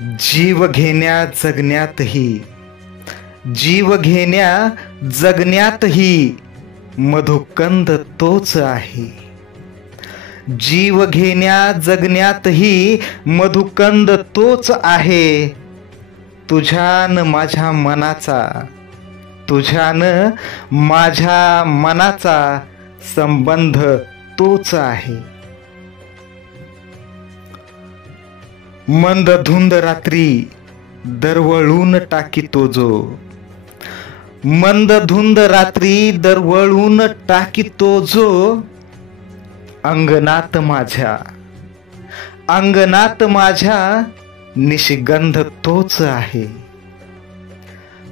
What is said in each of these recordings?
जीव घेण्या जगण्यातही, जीव घेण्या जगण्यातही मधुकंद तोच आहे. जीव घेण्या जगण्यातही मधुकंद तोच आहे. तुझ्यान माझ्या मनाचा, तुझ्यान माझ्या मनाचा संबंध तोच आहे. मंद धुंद रात्री दरवळून टाकीतो जो, मंद धुंद रात्री दरवळून टाकीतो जो, अंगणात माझ्या, अंगणात माझ्या निशिगंध तोच आहे.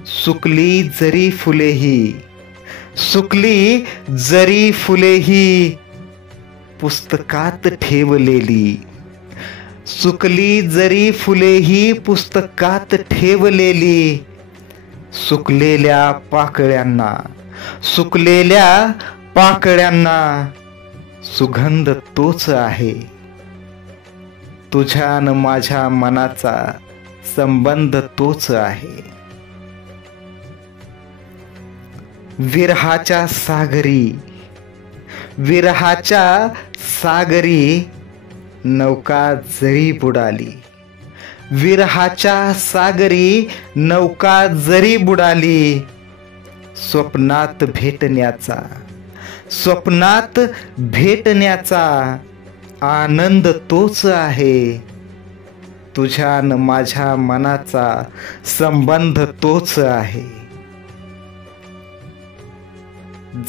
सुकली जरी फुलेही, सुकली जरी फुलेही पुस्तकात ठेवलेली, सुकली जरी फुलेही पुस्तकात ठेवलेली. सुकलेल्या पाकळ्यांना, सुकलेल्या पाकळ्यांना सुगंध तोच आहे. तुझ्यान माझ्या मनाचा संबंध तोच आहे. विरहाच्या सागरी, विरहाच्या सागरी नौका जरी बुडाली, विरहाच्या सागरी नौका जरी बुडाली. स्वप्नात भेटण्याचा, स्वप्नात भेटण्याचा आनंद तोच आहे. तुझ्यान माझ्या मनाचा संबंध तोच आहे.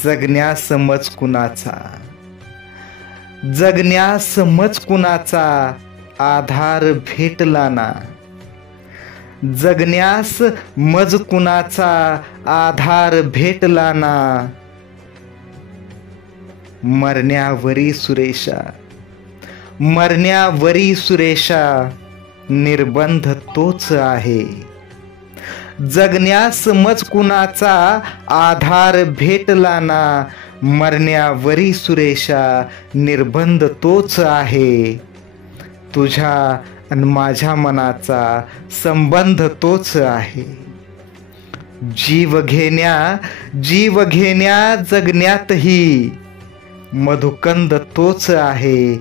जगण्यास मज कुणाचा, जगण्यास मज कुणाचा आधार भेटला ना, जगण्यास मज कुणाचा आधार भेटला ना. मरण्यावरी सुरेशा, मरण्यावरी सुरेशा निर्बंध तोच आहे. जगण्यास मज कुणाचा आधार भेटला ना, मरण्यावरी सुरेशा निर्बंध तोच आहे. तुझ्या आणि माझ्या मनाचा संबंध तोच आहे. जीव घेण्या, जीव घेण्या जगण्यातही मधुकंद तोच आहे.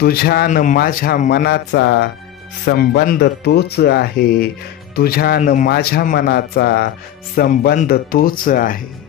तुझ्यान माझ्या मनाचा संबंध तोच आहे. तुझ्यान माझ्या मनाचा संबंध तोच आहे.